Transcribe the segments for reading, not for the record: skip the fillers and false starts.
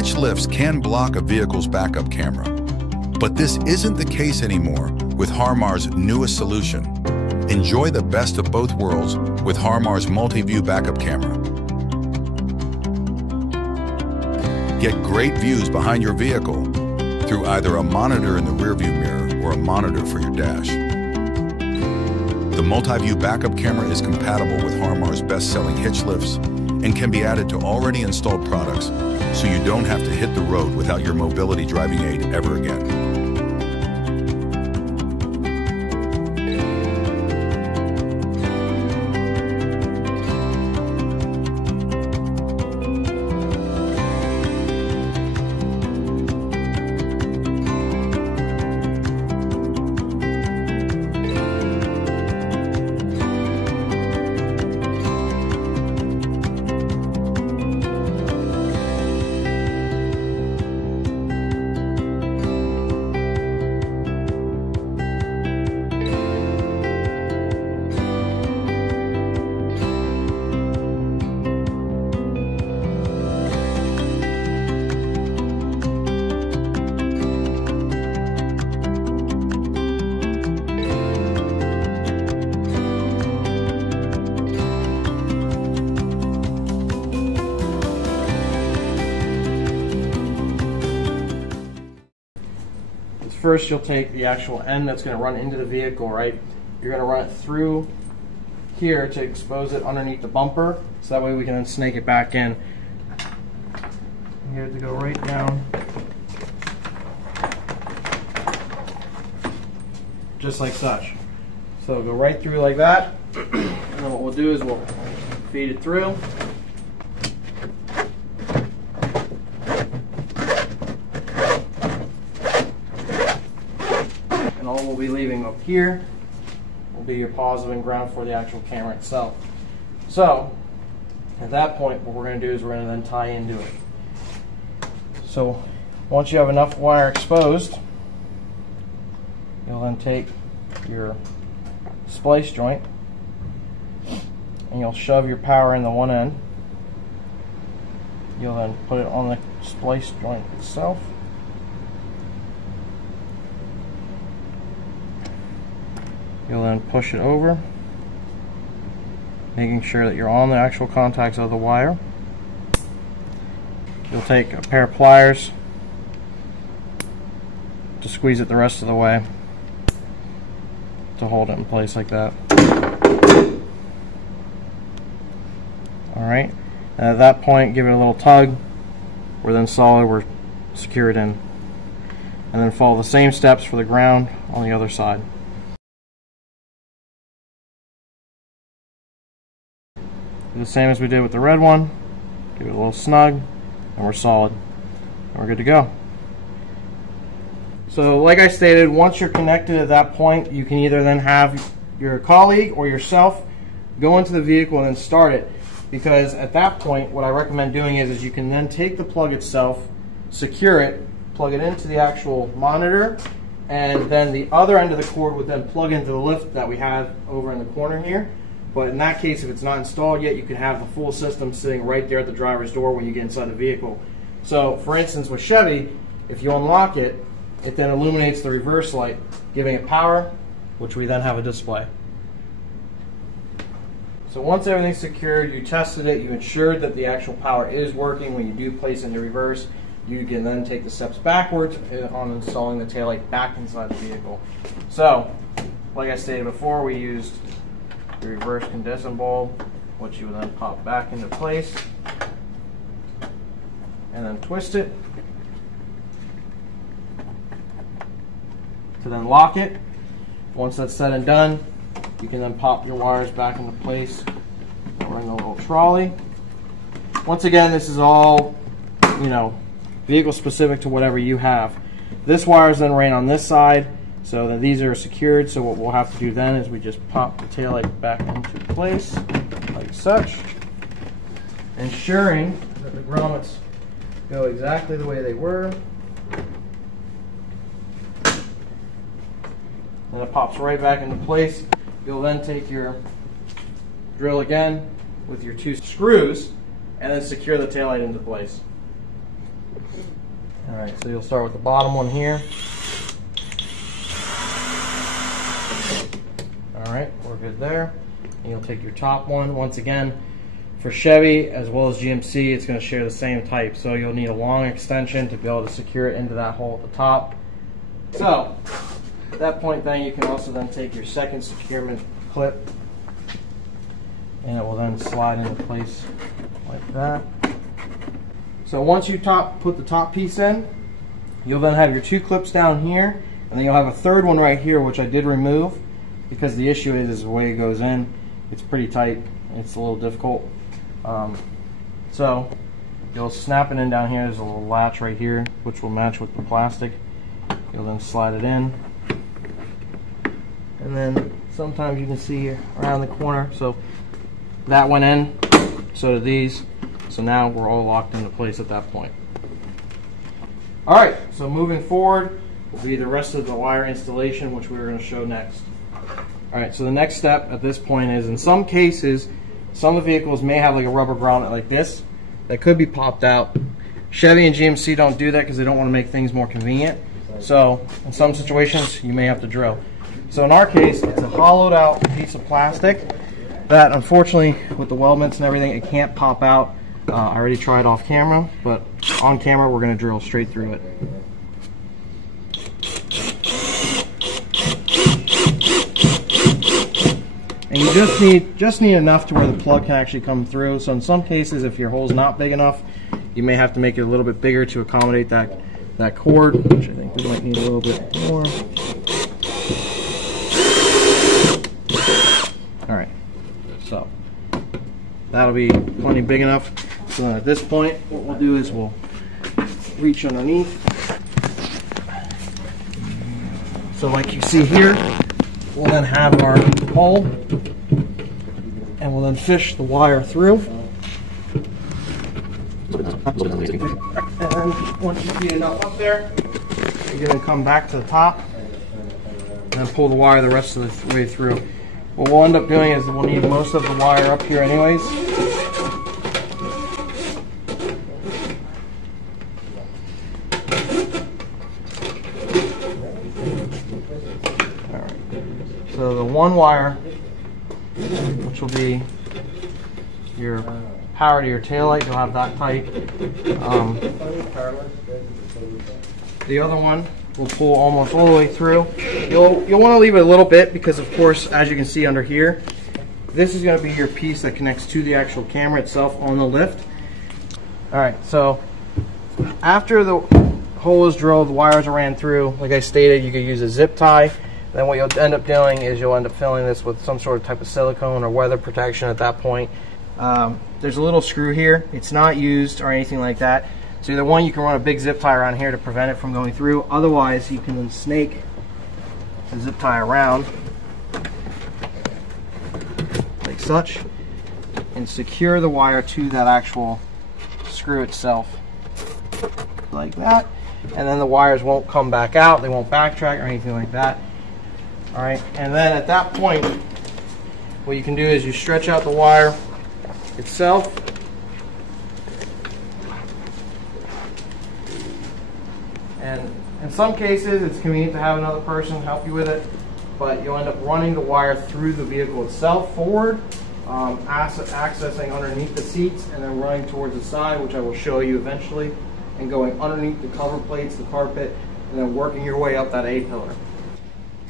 Hitch lifts can block a vehicle's backup camera, but this isn't the case anymore with Harmar's newest solution. Enjoy the best of both worlds with Harmar's Multi-View Backup Camera. Get great views behind your vehicle through either a monitor in the rearview mirror or a monitor for your dash. The Multi-View Backup Camera is compatible with Harmar's best-selling hitch lifts and can be added to already installed products, so you don't have to hit the road without your mobility driving aid ever again. First, you'll take the actual end that's going to run into the vehicle, right? You're going to run it through here to expose it underneath the bumper, so that way we can then snake it back in. You have to go right down, just like such. So go right through like that, and then what we'll do is we'll feed it through. All we'll be leaving up here will be your positive and ground for the actual camera itself. So at that point, what we're going to do is we're going to then tie into it. So once you have enough wire exposed, you'll then take your splice joint and you'll shove your power in the one end. You'll then put it on the splice joint itself. You'll then push it over, making sure that you're on the actual contacts of the wire. You'll take a pair of pliers to squeeze it the rest of the way to hold it in place like that. Alright, and at that point give it a little tug. We're then solid, we're secured in. And then follow the same steps for the ground on the other side. Do the same as we did with the red one, give it a little snug, and we're solid, and we're good to go. So like I stated, once you're connected at that point, you can either then have your colleague or yourself go into the vehicle and then start it, because at that point what I recommend doing is you can then take the plug itself, secure it, plug it into the actual monitor, and then the other end of the cord would then plug into the lift that we have over in the corner here. But in that case, if it's not installed yet, you can have the full system sitting right there at the driver's door when you get inside the vehicle. So for instance, with Chevy, if you unlock it, it then illuminates the reverse light, giving it power, which we then have a display. So once everything's secured, you tested it, you ensured that the actual power is working. When you do place it in the reverse, you can then take the steps backwards on installing the taillight back inside the vehicle. So, like I stated before, we used the reverse condensing bulb, which you would then pop back into place and then twist it to then lock it. Once that's said and done, you can then pop your wires back into place or in the little trolley. Once again, this is all, vehicle specific to whatever you have. This wire is then ran on this side, so that these are secured. So what we'll have to do then is we just pop the taillight back into place like such, ensuring that the grommets go exactly the way they were. Then it pops right back into place. You'll then take your drill again with your 2 screws and then secure the taillight into place. Alright, so you'll start with the bottom one here. Alright, we're good there. And you'll take your top one. Once again, for Chevy as well as GMC, it's going to share the same type. So you'll need a long extension to be able to secure it into that hole at the top. So, at that point then, you can also then take your second securement clip, and it will then slide into place like that. So once you put the top piece in, you'll then have your two clips down here, and then you'll have a third one right here, which I did remove because the issue is the way it goes in. It's pretty tight. It's a little difficult. So you'll snap it in down here. There's a little latch right here, which will match with the plastic. You'll then slide it in, and then sometimes you can see around the corner. So that went in, so did these. So now we're all locked into place at that point. Alright, so moving forward will be the rest of the wire installation, which we're going to show next. Alright, so the next step at this point is, in some cases, some of the vehicles may have like a rubber grommet like this that could be popped out. Chevy and GMC don't do that because they don't want to make things more convenient. So in some situations you may have to drill. So in our case, it's a hollowed out piece of plastic that unfortunately with the weldments and everything, it can't pop out. I already tried off camera, but on camera we're going to drill straight through it. And you just need enough to where the plug can actually come through. So in some cases, if your hole's not big enough, you may have to make it a little bit bigger to accommodate that cord, which I think we might need a little bit more. Alright, so that'll be plenty big enough. So then at this point, what we'll do is we'll reach underneath. So like you see here, we'll then have our hole, and we'll then fish the wire through. And once you see enough up there, you're going to come back to the top and pull the wire the rest of the way through. What we'll end up doing is we'll need most of the wire up here anyways. Alright, so the one wire, which will be your power to your taillight, you'll have that tight. The other one will pull almost all the way through. You'll want to leave it a little bit because, of course, as you can see under here, this is going to be your piece that connects to the actual camera itself on the lift. Alright, so after the hole is drilled, the wires are ran through, like I stated, you could use a zip tie. Then what you'll end up doing is you'll end up filling this with some sort of type of silicone or weather protection at that point. There's a little screw here. It's not used or anything like that. So either one, you can run a big zip tie around here to prevent it from going through. Otherwise, you can then snake the zip tie around like such and secure the wire to that actual screw itself like that. And then the wires won't come back out. They won't backtrack or anything like that. All right, and then at that point, what you can do is you stretch out the wire itself. And in some cases, it's convenient to have another person help you with it, but you'll end up running the wire through the vehicle itself forward, accessing underneath the seats, and then running towards the side, which I will show you eventually, and going underneath the cover plates, the carpet, and then working your way up that A-pillar.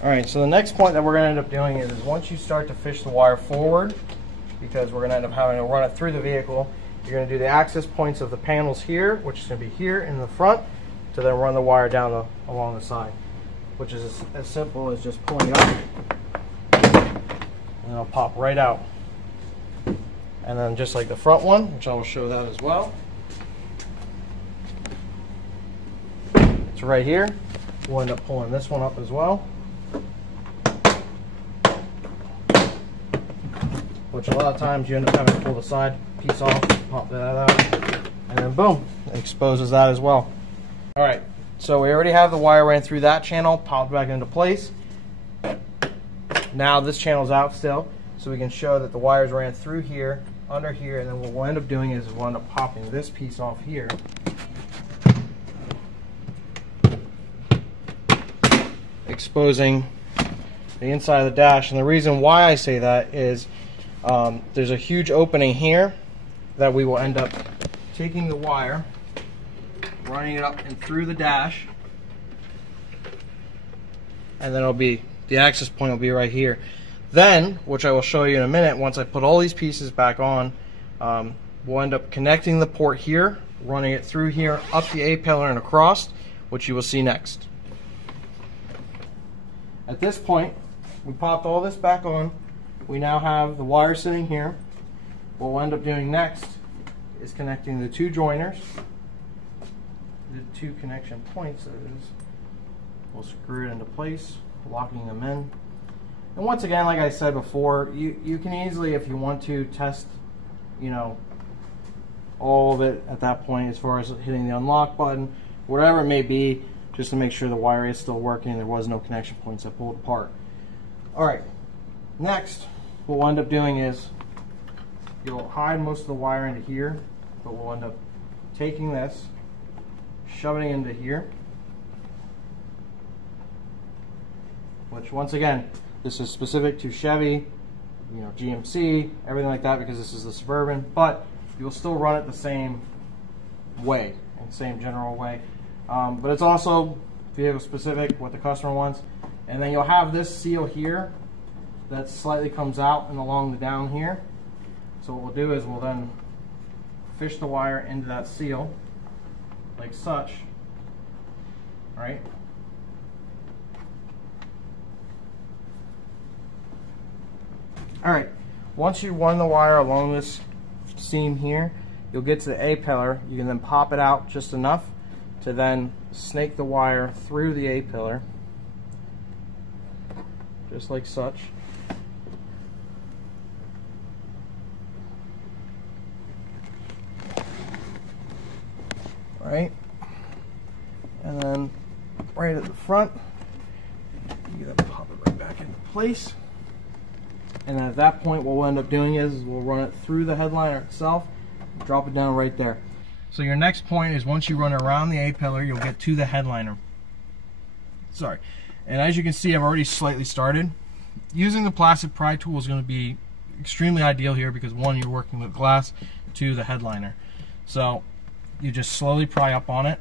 Alright, so the next point that we're going to end up doing is once you start to fish the wire forward, because we're going to end up having to run it through the vehicle, you're going to do the access points of the panels here, which is going to be here in the front, to then run the wire down along the side, which is as simple as just pulling up, and it'll pop right out. And then just like the front one, which I will show that as well, it's right here. We'll end up pulling this one up as well, which a lot of times you end up having to pull the side piece off, pop that out, and then boom, it exposes that as well. Alright, so we already have the wire ran through that channel, popped back into place. Now this channel's out still, so we can show that the wires ran through here, under here, and then what we'll end up doing is we'll end up popping this piece off here. exposing the inside of the dash. And the reason why I say that is there's a huge opening here that we will end up taking the wire, running it up and through the dash, and then the access point will be right here. Then, which I will show you in a minute, once I put all these pieces back on, we'll end up connecting the port here, running it through here, up the A pillar and across, which you will see next. At this point, we popped all this back on. We now have the wire sitting here. What we'll end up doing next is connecting the two joiners, the two connection points, that is. We'll screw it into place, locking them in. And once again, like I said before, you can easily, if you want to, test, all of it at that point as far as hitting the unlock button, whatever it may be, just to make sure the wire is still working. There was no connection points that pulled apart. Alright, next, what we'll end up doing is, you'll hide most of the wire into here, but we'll end up taking this, shoving it into here, which once again, this is specific to Chevy, GMC, everything like that, because this is the Suburban, but you'll still run it the same way, in the same general way. But it's also vehicle specific, what the customer wants. And then you'll have this seal here that slightly comes out and along the down here. So what we'll do is we'll then fish the wire into that seal, like such, right? Alright, once you run the wire along this seam here, you'll get to the A pillar. You can then pop it out just enough to then snake the wire through the A pillar, just like such. Right? And then right at the front, you gotta pop it right back into place. And at that point, what we'll end up doing is we'll run it through the headliner itself, drop it down right there. So your next point is once you run around the A pillar, you'll get to the headliner. Sorry. And as you can see, I've already slightly started. Using the plastic pry tool is going to be extremely ideal here because one, you're working with glass, two, the headliner. So you just slowly pry up on it,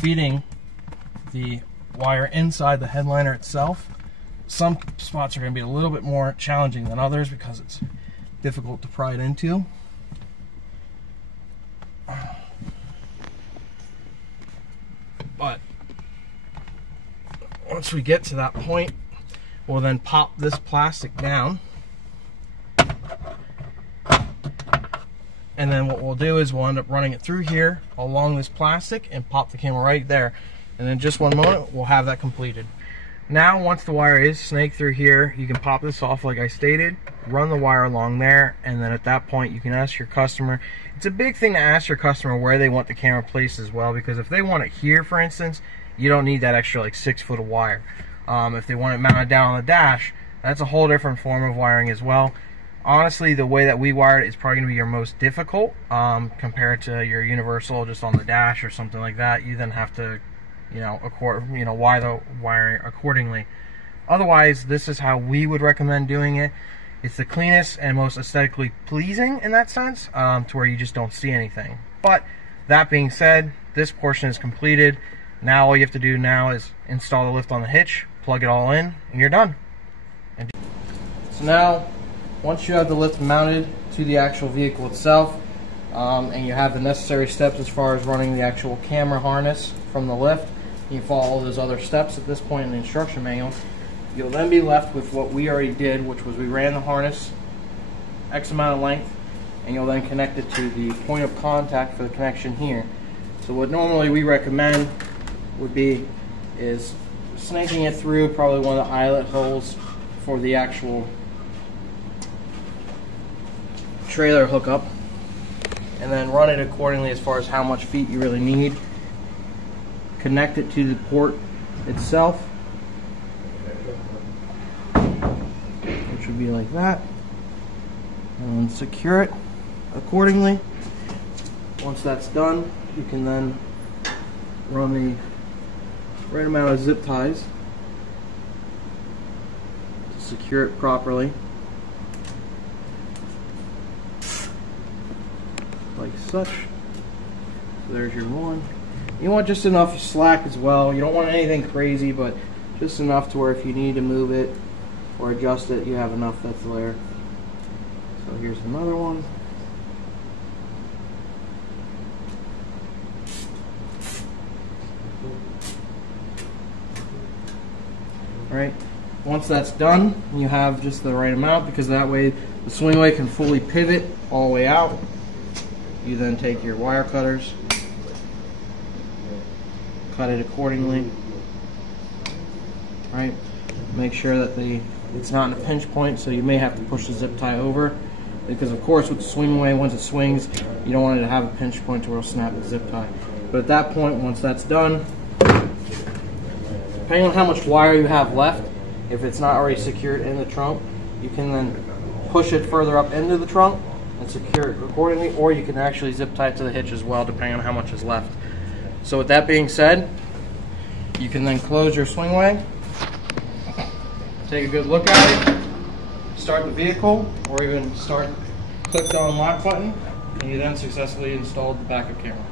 feeding the wire inside the headliner itself. Some spots are going to be a little bit more challenging than others because it's difficult to pry it into. But once we get to that point, we'll then pop this plastic down. And then what we'll do is we'll end up running it through here along this plastic and pop the camera right there. And in just one moment, we'll have that completed. Now, once the wire is snaked through here, you can pop this off like I stated, run the wire along there, and then at that point you can ask your customer. It's a big thing to ask your customer where they want the camera placed as well, because if they want it here, for instance, you don't need that extra like 6 foot of wire. If they want it mounted down on the dash, that's a whole different form of wiring as well. Honestly, the way that we wired it is probably going to be your most difficult compared to your universal just on the dash or something like that. You then have to wire the wiring accordingly. Otherwise, this is how we would recommend doing it. It's the cleanest and most aesthetically pleasing in that sense, to where you just don't see anything. But that being said, this portion is completed. Now all you have to do now is install the lift on the hitch, plug it all in, and you're done. So now, once you have the lift mounted to the actual vehicle itself, and you have the necessary steps as far as running the actual camera harness from the lift, you follow all those other steps at this point in the instruction manual, you'll then be left with what we already did, which was we ran the harness X amount of length, and you'll then connect it to the point of contact for the connection here. So what normally we recommend would be is snaking it through probably one of the eyelet holes for the actual trailer hookup, and then run it accordingly as far as how much feet you really need. Connect it to the port itself, which would be like that, and then secure it accordingly. Once that's done, you can then run the right amount of zip ties secure it properly. Like such. So there's your one. You want just enough slack as well. You don't want anything crazy, but just enough to where if you need to move it or adjust it, you have enough that's there. So here's another one. Alright, once that's done, you have just the right amount, because that way the swingway can fully pivot all the way out. You then take your wire cutters, cut it accordingly. Right, make sure that it's not in a pinch point, so you may have to push the zip tie over, because of course with the swingway, once it swings, you don't want it to have a pinch point to where it'll snap the zip tie. But at that point, once that's done, depending on how much wire you have left, if it's not already secured in the trunk, you can then push it further up into the trunk and secure it accordingly, or you can actually zip tie it to the hitch as well, depending on how much is left. So with that being said, you can then close your swingway, take a good look at it, start the vehicle, or even click the unlock button, and you then successfully installed the backup camera.